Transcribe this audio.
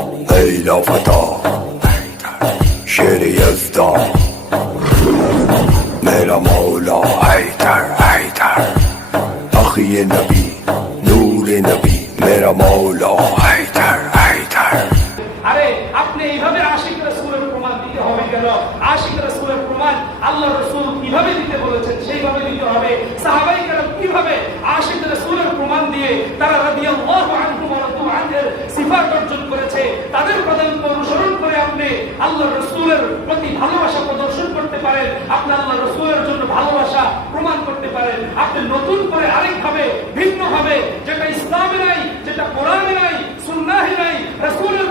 Hey la fata, Sher-i Yazda, Mera Maula Haydar Haydar, Akhi-e Nabi, Noor-e Nabi, Mera Maula Haydar Haydar. আরে আপনি এইভাবে আশিক রাসূলের প্রমাণ দিতে হবে কেন? আশিক রাসূলের প্রমাণ আল্লাহ রাসূল কিভাবে দিতে বলেছেন সেইভাবে দিতে হবে। সাহাবায়ে কেরাম কিভাবে আশিক রাসূলের প্রমাণ দিয়ে তারা রাদিয়াল্লাহু আনহু ওয়া রাদু আনহুর সিফাত অর্জন করেছে, তাদের পদাঙ্ক অনুসরণ করে আপনি আল্লাহ রাসূলের প্রতি ভালোবাসা প্রদর্শন করতে পারেন, আপনি আল্লাহ রাসূলের জন্য ভালোবাসা প্রমাণ করতে পারেন। আপনি নতুন করে আরেকভাবে ভিন্নভাবে, যেটা ইসলামে নাই, যেটা কোরআনে নাই, সুন্নাহে নাই, রাসূলের